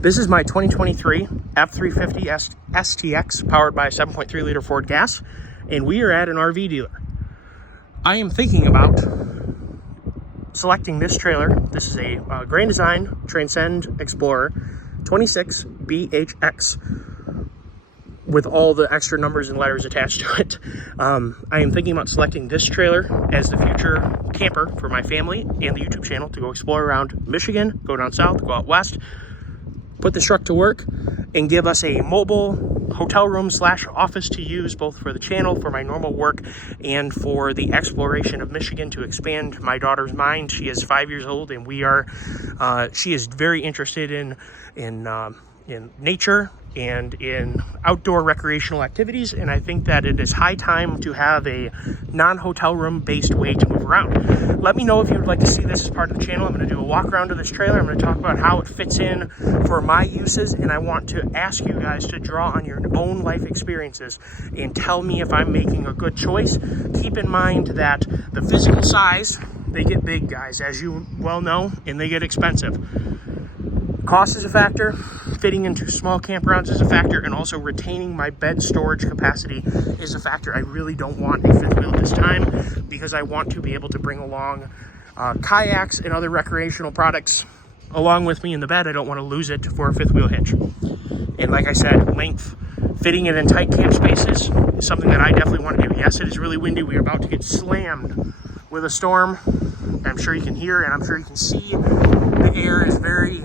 This is my 2023 F350 STX powered by a 7.3 liter Ford gas, and we are at an RV dealer. I am thinking about selecting this trailer. This is a Grand Design Transcend Explorer 26 BHX with all the extra numbers and letters attached to it. I am thinking about selecting this trailer as the future camper for my family and the YouTube channel to go explore around Michigan, go down south, go out west, put this truck to work, and give us a mobile hotel room / office to use both for the channel, for my normal work, and for the exploration of Michigan to expand my daughter's mind. She is 5 years old, and she is very interested in nature and in outdoor recreational activities, and I think that it is high time to have a non-hotel room based way to move around. Let me know if you would like to see this as part of the channel. I'm going to do a walk around of this trailer. I'm going to talk about how it fits in for my uses, and I want to ask you guys to draw on your own life experiences and tell me if I'm making a good choice. Keep in mind that the physical size, they get big, guys, as you well know, and they get expensive. Cost is a factor, fitting into small campgrounds is a factor, and also retaining my bed storage capacity is a factor. I really don't want a fifth wheel this time because I want to be able to bring along kayaks and other recreational products along with me in the bed. I don't want to lose it for a fifth wheel hitch. And like I said, length, fitting it in tight camp spaces is something that I definitely want to do. Yes, it is really windy. We are about to get slammed with a storm. I'm sure you can hear and I'm sure you can see. The air is very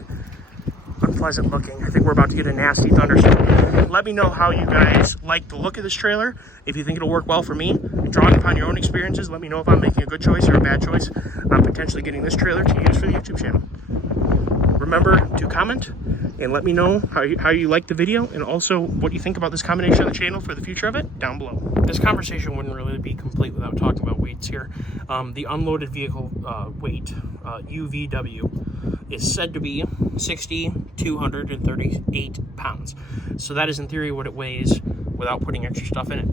unpleasant looking. I think we're about to get a nasty thunderstorm. Let me know how you guys like the look of this trailer. If you think it'll work well for me, drawing upon your own experiences, let me know if I'm making a good choice or a bad choice. I'm potentially getting this trailer to use for the YouTube channel. Remember to comment and let me know how you like the video, and also what you think about this combination of the channel for the future of it down below. This conversation wouldn't really be complete without talking about weights here. The unloaded vehicle weight, UVW, is said to be 238 pounds. So that is in theory what it weighs without putting extra stuff in it.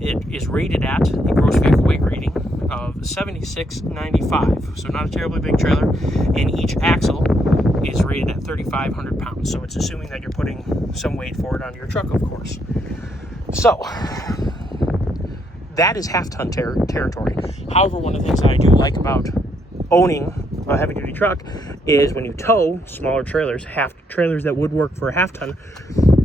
It is rated at a gross vehicle weight rating of 7695, so not a terribly big trailer, and each axle is rated at 3,500 pounds. So it's assuming that you're putting some weight forward onto your truck, of course. So that is half-ton territory. However, one of the things that I do like about owning a heavy-duty truck is when you tow smaller trailers, trailers that would work for a half-ton,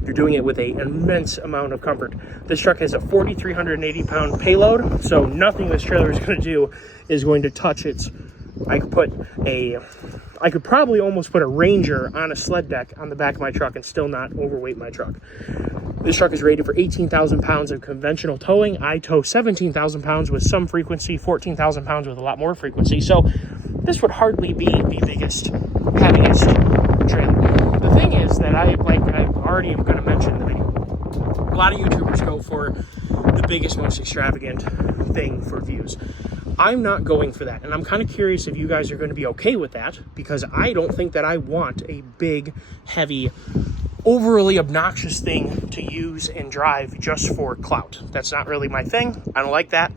you're doing it with an immense amount of comfort. This truck has a 4,380-pound payload, so nothing this trailer is going to do is going to touch its. I could probably almost put a Ranger on a sled deck on the back of my truck and still not overweight my truck. This truck is rated for 18,000 pounds of conventional towing. I tow 17,000 pounds with some frequency, 14,000 pounds with a lot more frequency. So this would hardly be the biggest, heaviest trailer. The thing is that I already am going to mention in the video, a lot of YouTubers go for the biggest, most extravagant thing for views. I'm not going for that, and I'm kind of curious if you guys are going to be okay with that, because I don't think that I want a big, heavy, overly obnoxious thing to use and drive just for clout. That's not really my thing. I don't like that.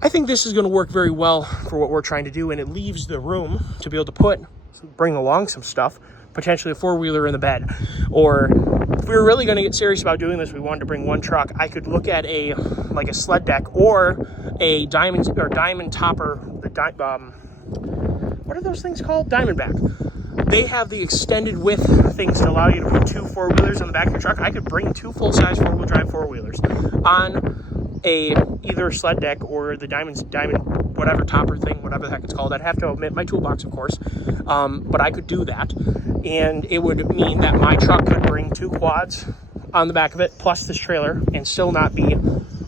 I think this is going to work very well for what we're trying to do, and it leaves the room to be able to bring along some stuff, potentially a four-wheeler in the bed. Or if we were really going to get serious about doing this, we wanted to bring one truck, I could look at a sled deck or a diamond topper, what are those things called? Diamondback. They have the extended width things to allow you to put two four-wheelers on the back of your truck. I could bring two full-size four-wheel drive four-wheelers on either a sled deck or the diamond whatever topper thing, whatever the heck it's called. I'd have to omit my toolbox, of course, but I could do that, and it would mean that my truck could bring two quads on the back of it plus this trailer and still not be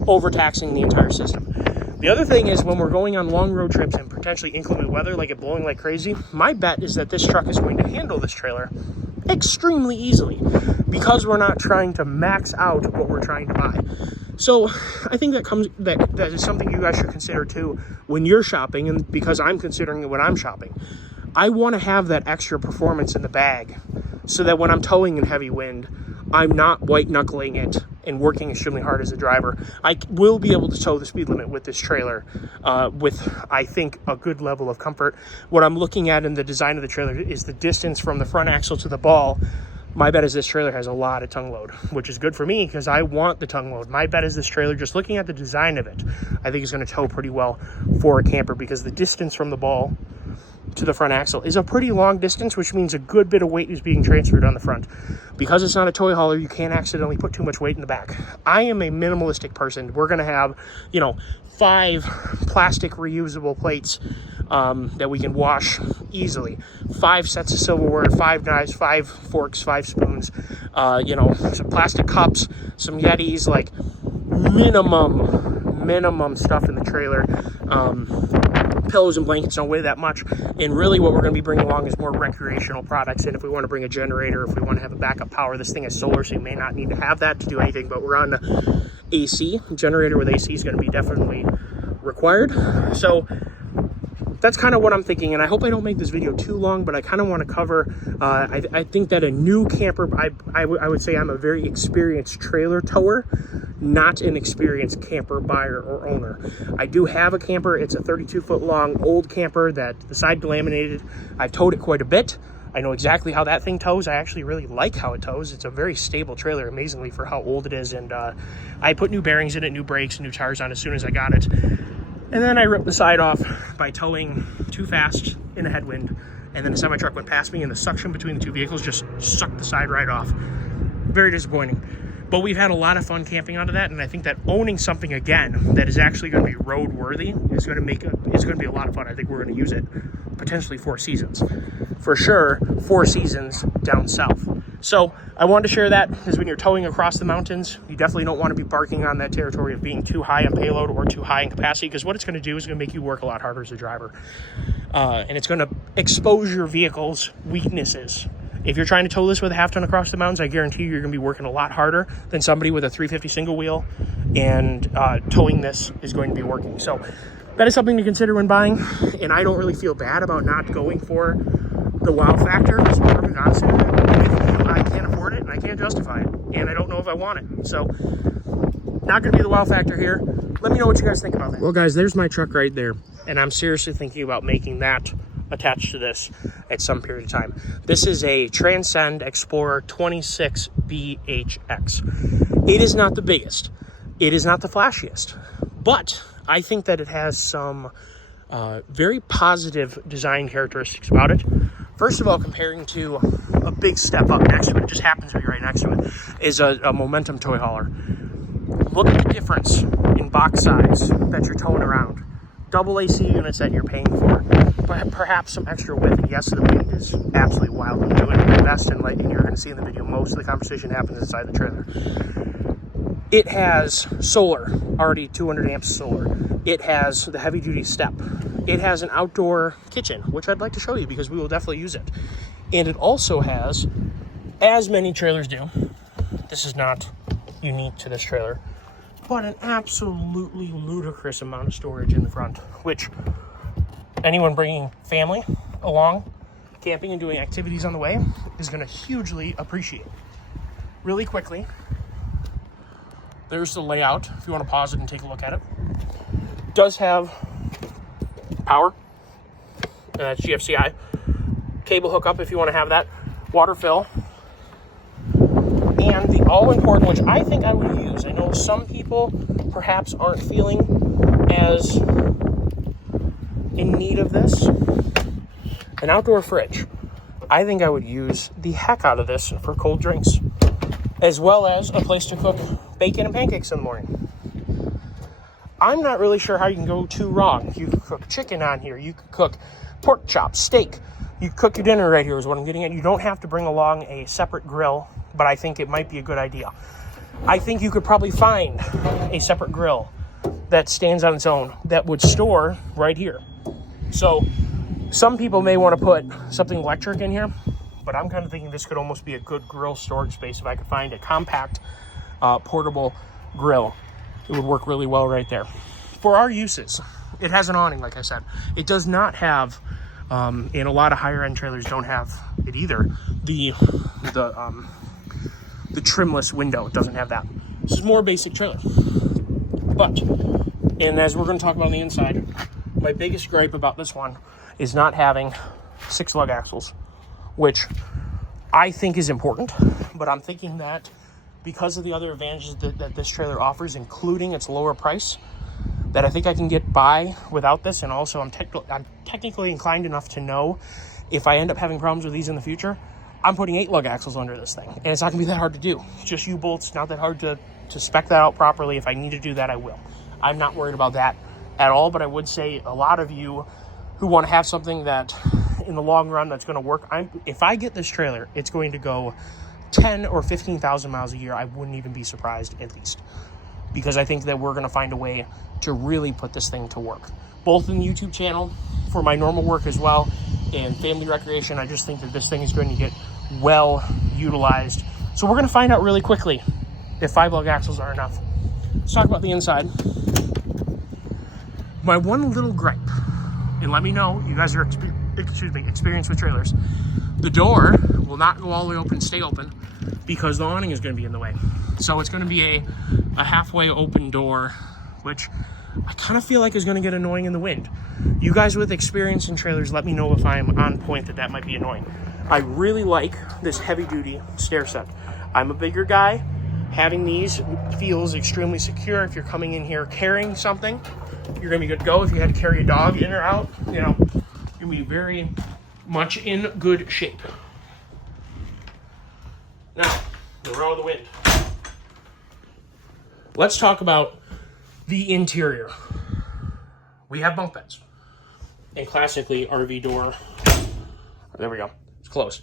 overtaxing the entire system. The other thing is, when we're going on long road trips and potentially inclement weather, like it blowing like crazy, my bet is that this truck is going to handle this trailer extremely easily because we're not trying to max out what we're trying to buy. So I think that is something you guys should consider too when you're shopping, and because I'm considering it when I'm shopping. I want to have that extra performance in the bag so that when I'm towing in heavy wind, I'm not white knuckling it and working extremely hard as a driver. I will be able to tow the speed limit with this trailer with, I think, a good level of comfort. What I'm looking at in the design of the trailer is the distance from the front axle to the ball. My bet is this trailer has a lot of tongue load, which is good for me because I want the tongue load. My bet is this trailer, just looking at the design of it, I think it's going to tow pretty well for a camper because the distance from the ball to the front axle is a pretty long distance, which means a good bit of weight is being transferred on the front. Because it's not a toy hauler, you can't accidentally put too much weight in the back. I am a minimalistic person. We're going to have, 5 plastic reusable plates that we can wash easily, 5 sets of silverware, 5 knives, 5 forks, 5 spoons, some plastic cups, some Yetis, like minimum stuff in the trailer. Pillows and blankets don't weigh that much, and really what we're going to be bringing along is more recreational products. And if we want to bring a generator, if we want to have a backup power, this thing is solar, so you may not need to have that to do anything, but we're on the AC. Generator with AC is going to be definitely required. So that's kind of what I'm thinking, and I hope I don't make this video too long, but I kind of want to cover, I think that a new camper, I would say I'm a very experienced trailer tower, not an experienced camper buyer or owner. I do have a camper. It's a 32-foot long old camper that the side laminated. I've towed it quite a bit. I know exactly how that thing tows. I actually really like how it tows. It's a very stable trailer, amazingly, for how old it is, and I put new bearings in it, new brakes, new tires on as soon as I got it. And then I ripped the side off by towing too fast in a headwind. And then a semi-truck went past me, and the suction between the two vehicles just sucked the side right off. Very disappointing. But we've had a lot of fun camping out of that, and I think that owning something again that is actually going to be road-worthy is going to be a lot of fun. I think we're going to use it potentially 4 seasons. For sure, 4 seasons down south. So I wanted to share that, because when you're towing across the mountains, you definitely don't want to be barking on that territory of being too high on payload or too high in capacity, because what it's going to do is going to make you work a lot harder as a driver. And it's going to expose your vehicle's weaknesses. If you're trying to tow this with a half ton across the mountains, I guarantee you're going to be working a lot harder than somebody with a 350 single wheel, and towing this is going to be working. So that is something to consider when buying, and I don't really feel bad about not going for the wow factor. To be perfectly honest with you, I can't afford it, and I can't justify it, and I don't know if I want it. So not going to be the wow factor here. Let me know what you guys think about that. Well, guys, there's my truck right there, and I'm seriously thinking about making that attached to this at some period of time. This is a Transcend Explorer 26 BHX. It is not the biggest. It is not the flashiest, but I think that it has some very positive design characteristics about it. First of all, comparing to a big step up next to it, just happens to be right next to it, is a Momentum toy hauler. Look at the difference in box size that you're towing around. Double AC units that you're paying for. Perhaps some extra width, and yes, the wind is absolutely wild. I'm doing my best, and like you're going to see in the video, most of the conversation happens inside the trailer. It has solar, already 200 amps solar. It has the heavy-duty step. It has an outdoor kitchen, which I'd like to show you because we will definitely use it. And it also has, as many trailers do, this is not unique to this trailer, but an absolutely ludicrous amount of storage in the front, which anyone bringing family along, camping and doing activities on the way, is going to hugely appreciate. Really quickly, there's the layout, if you want to pause it and take a look at it. It does have power, and that's GFCI. Cable hookup if you want to have that. Water fill. And the all-important, which I think I would use. I know some people perhaps aren't feeling as in need of this. An outdoor fridge. I think I would use the heck out of this for cold drinks, as well as a place to cook bacon and pancakes in the morning. I'm not really sure how you can go too wrong. You could cook chicken on here. You could cook pork chops, steak. You could cook your dinner right here is what I'm getting at. You don't have to bring along a separate grill, but I think it might be a good idea. I think you could probably find a separate grill that stands on its own that would store right here. So some people may want to put something electric in here, but I'm kind of thinking this could almost be a good grill storage space if I could find a compact portable grill. It would work really well right there. For our uses, it has an awning, like I said. It does not have, and a lot of higher end trailers don't have it either, the trimless window. It doesn't have that. This is more basic trailer. But, and as we're going to talk about on the inside, my biggest gripe about this one is not having 6 lug axles, which I think is important, but I'm thinking that because of the other advantages that this trailer offers, including its lower price, that I think I can get by without this. And also I'm technically inclined enough to know if I end up having problems with these in the future, I'm putting 8 lug axles under this thing, and it's not gonna be that hard to do. It's just U-bolts, not that hard to spec that out properly. If I need to do that, I will. I'm not worried about that at all, but I would say a lot of you who want to have something that in the long run that's going to work, if I get this trailer, it's going to go 10 or 15,000 miles a year. I wouldn't even be surprised, at least, because I think that we're going to find a way to really put this thing to work, both in the YouTube channel for my normal work as well, and family recreation. I just think that this thing is going to get well utilized. So we're going to find out really quickly if 5 lug axles are enough. Let's talk about the inside. My one little gripe, and let me know, you guys are experienced with trailers, the door will not go all the way open, stay open, because the awning is going to be in the way. So it's going to be a halfway open door, which I kind of feel like is going to get annoying in the wind. You guys with experience in trailers, let me know if I'm on point that might be annoying. I really like this heavy duty stair set. I'm a bigger guy. Having these feels extremely secure. If you're coming in here carrying something, you're gonna be good to go. If you had to carry a dog in or out, you know, you're gonna be very much in good shape. Now, the row of the wind. Let's talk about the interior. We have bunk beds. And classically, RV door, there we go, it's closed.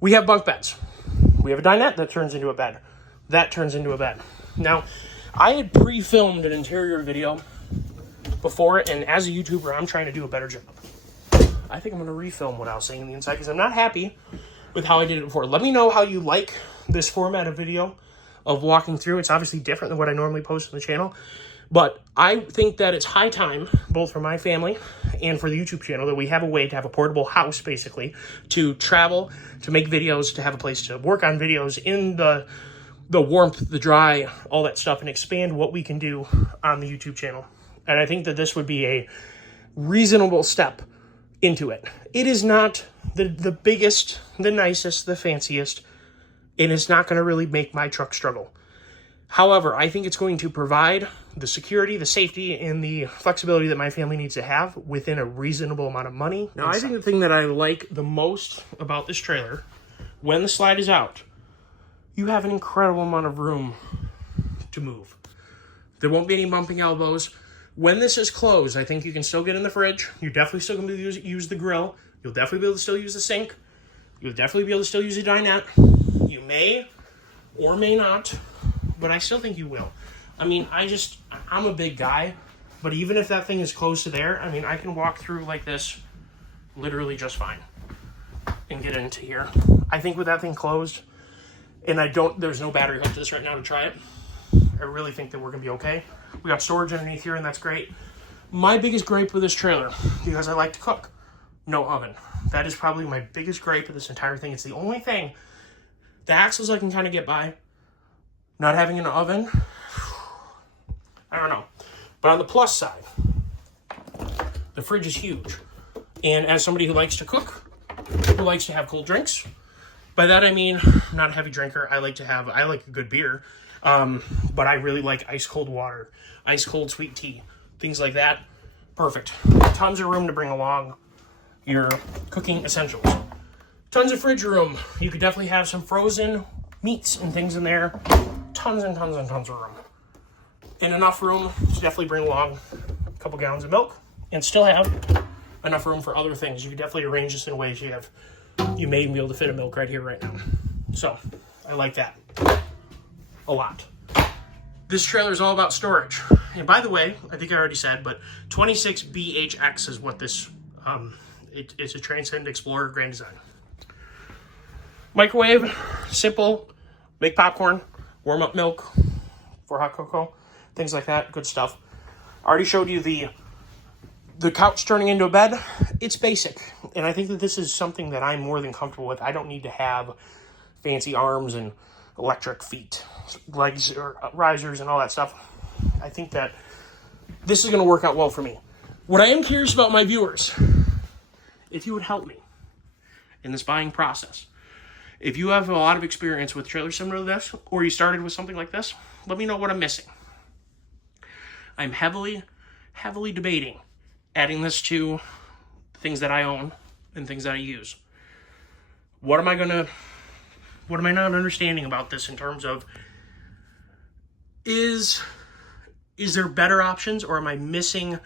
We have bunk beds. We have a dinette that turns into a bed. That turns into a bed. Now, I had pre-filmed an interior video before it, and as a YouTuber, I'm trying to do a better job. I think I'm going to refilm what I was saying on the inside because I'm not happy with how I did it before. Let me know how you like this format of video of walking through. It's obviously different than what I normally post on the channel, but I think that it's high time, both for my family and for the YouTube channel, that we have a way to have a portable house, basically, to travel, to make videos, to have a place to work on videos in the warmth, the dry, all that stuff, and expand what we can do on the YouTube channel. And I think that this would be a reasonable step into it. It is not the biggest, the nicest, the fanciest, and it's not going to really make my truck struggle. However, I think it's going to provide the security, the safety, and the flexibility that my family needs to have within a reasonable amount of money. Now, I think the thing that I like the most about this trailer, when the slide is out, you have an incredible amount of room to move. There won't be any bumping elbows. When this is closed, I think you can still get in the fridge. You're definitely still going to use the grill. You'll definitely be able to still use the sink. You'll definitely be able to still use a dinette. You may or may not, but I still think you will. I mean, I'm a big guy, but even if that thing is close to there, I mean, I can walk through like this literally just fine and get into here. I think with that thing closed, and there's no battery hooked to this right now to try it, I really think that we're gonna be okay. We got storage underneath here, and that's great. My biggest gripe with this trailer, because I like to cook, no oven. That is probably my biggest gripe of this entire thing. It's the only thing. The axles I can kind of get by. Not having an oven, I don't know. But on the plus side, the fridge is huge. And as somebody who likes to cook, who likes to have cold drinks, by that I mean, I'm not a heavy drinker. I like a good beer, but I really like ice cold water, ice cold sweet tea, things like that. Perfect. Tons of room to bring along your cooking essentials. Tons of fridge room. You could definitely have some frozen meats and things in there. Tons and tons and tons of room. And enough room to definitely bring along a couple gallons of milk and still have enough room for other things. You could definitely arrange this in ways you may be able to fit a milk right here, right now. So, I like that a lot. This trailer is all about storage. And by the way, I think I already said, but 26BHX is what this, it's a Transcend Explorer Grand Design. Microwave, simple, make popcorn, warm up milk for hot cocoa, things like that, good stuff. I already showed you the couch turning into a bed. It's basic, and I think that this is something that I'm more than comfortable with. I don't need to have fancy arms and electric feet, legs, or risers and all that stuff. I think that this is going to work out well for me. What I am curious about, my viewers, if you would help me in this buying process. If you have a lot of experience with trailers similar to this, or you started with something like this, let me know what I'm missing. I'm heavily debating adding this to things that I own and things that I use. What am I not understanding about this in terms of, is there better options, or am I missing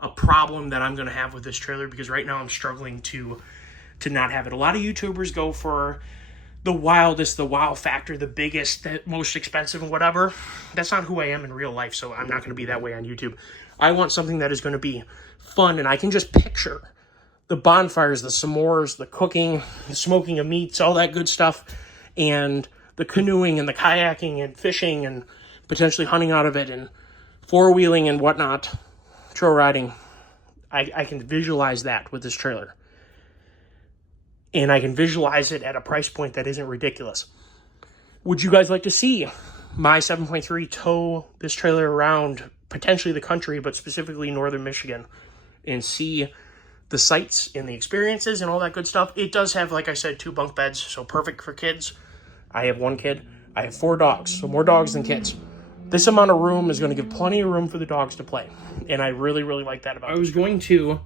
a problem that I'm going to have with this trailer? Because right now I'm struggling to not have it. A lot of YouTubers go for the wildest, the wow factor, the biggest, the most expensive, and whatever. That's not who I am in real life, so I'm not going to be that way on YouTube. I want something that is going to be fun, and I can just picture the bonfires, the s'mores, the cooking, the smoking of meats, all that good stuff, and the canoeing and the kayaking and fishing and potentially hunting out of it and four-wheeling and whatnot, trail riding. I can visualize that with this trailer. And I can visualize it at a price point that isn't ridiculous. Would you guys like to see my 7.3 tow this trailer around potentially the country, but specifically northern Michigan, and see the sights and the experiences and all that good stuff? It does have, like I said, 2 bunk beds, so perfect for kids. I have 1 kid. I have 4 dogs, so more dogs than kids. This amount of room is going to give plenty of room for the dogs to play, and I really like that about it. I was going to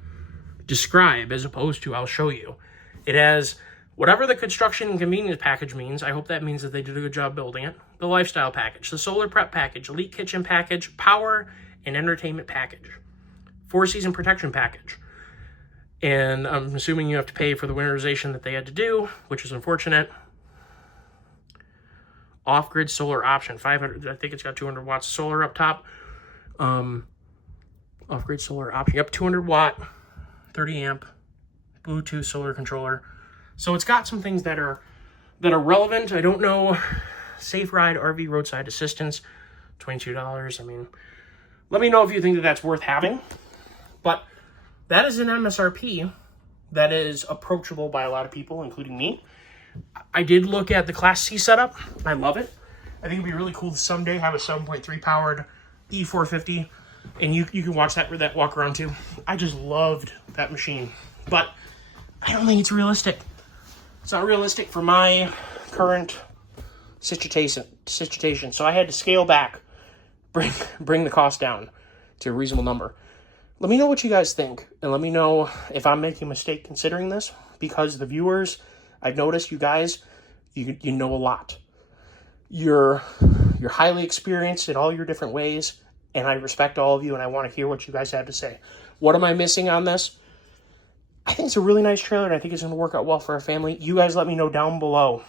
describe, as opposed to I'll show you. It has whatever the construction and convenience package means. I hope that means that they did a good job building it. The lifestyle package, the solar prep package, elite kitchen package, power and entertainment package, 4-season protection package. And I'm assuming you have to pay for the winterization that they had to do, which is unfortunate. Off-grid solar option, 500. I think it's got 200 watts of solar up top. Off-grid solar option, yep, 200 watt, 30 amp. Bluetooth solar controller. So it's got some things that are relevant. I don't know. Safe ride, RV roadside assistance, $22. I mean, let me know if you think that that's worth having. But that is an MSRP that is approachable by a lot of people, including me. I did look at the Class C setup. I love it. I think it'd be really cool to someday have a 7.3 powered E450, and you can watch that walk around too. I just loved that machine, but I don't think it's realistic. It's not realistic for my current situation. So I had to scale back, bring the cost down to a reasonable number. Let me know what you guys think, and let me know if I'm making a mistake considering this, because the viewers, I've noticed you guys, you know a lot. You're highly experienced in all your different ways, and I respect all of you, and I want to hear what you guys have to say. What am I missing on this? I think it's a really nice trailer, and I think it's going to work out well for our family. You guys let me know down below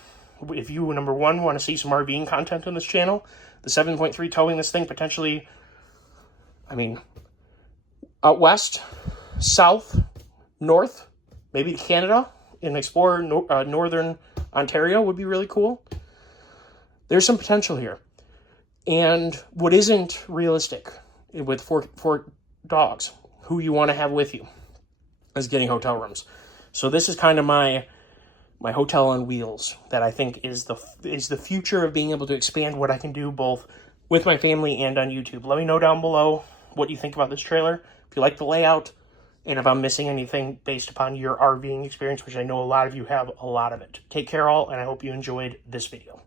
if you, number one, want to see some RVing content on this channel. The 7.3 towing this thing potentially, I mean, out west, south, north, maybe Canada, and explore northern Ontario would be really cool. There's some potential here. And what isn't realistic with four dogs, who you want to have with you, is getting hotel rooms. So this is kind of my hotel on wheels that I think is the future of being able to expand what I can do both with my family and on YouTube. Let me know down below what you think about this trailer, if you like the layout, and if I'm missing anything based upon your RVing experience, which I know a lot of you have a lot of it. Take care all, and I hope you enjoyed this video.